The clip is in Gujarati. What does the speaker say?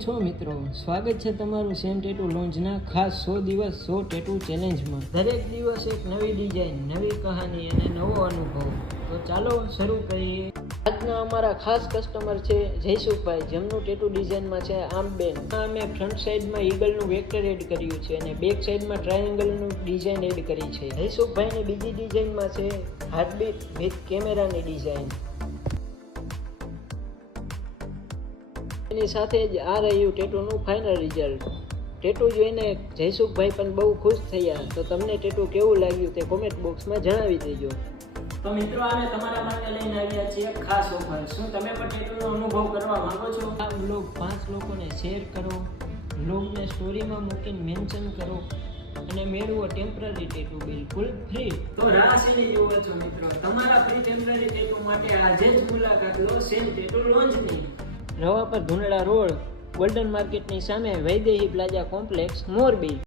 છો મિત્રો? સ્વાગત છે તમારું સેમ ટેટુ લોન્જના ખાસ 100 દિવસ 100 ટેટુ ચેલેન્જમાં. દરેક દિવસ એક નવી ડિઝાઇન, નવી કહાની અને નવો અનુભવ. તો ચાલો શરૂ કરીએ. આજના અમારા ખાસ કસ્ટમર છે જયસુખભાઈ, જેમનું ટેટુ ડિઝાઇનમાં છે આમબેન. અમે ફ્રન્ટ સાઈડમાં ઈગલનું વેક્ટર એડ કર્યું છે અને બેક સાઈડમાં ટ્રાયેંગલનું ડિઝાઇન એડ કરી છે. જયસુખભાઈની બીજી ડિઝાઇનમાં છે હાર્ટબીટ વિથ કેમેરાની ડિઝાઇન. એની સાથે જ આ રહ્યું ટેટુનું ફાઇનલ રિઝલ્ટ. ટેટુ જોઈને જયસુખભાઈ પણ બહુ ખુશ થયા. તો તમને ટેટુ કેવું લાગ્યું તે કોમેન્ટ બોક્સમાં જણાવી દેજો. તો મિત્રો, આને તમારા માટે લઈને આવ્યા છીએ ખાસ ઓફર. શું તમે પણ ટેટુનો અનુભવ કરવા માંગો છો? આ બ્લોગ 5 લોકોને શેર કરો, બ્લોગને સ્ટોરીમાં મૂકીને મેન્શન કરો અને મેળવો ટેમ્પરરી ટેટુ બિલકુલ ફ્રી. તો રાહ શેની જુઓ છો મિત્રો? તમારા ફ્રી ટેમ્પરરી ટેટુ માટે આજે જ મુલાકાત લો સેમ ટેટુ લોન્જની. રવાપર ધુંડળા રોડ, ગોલ્ડન માર્કેટની સામે વૈદેહી પ્લાઝા કોમ્પ્લેક્સ, મોરબી.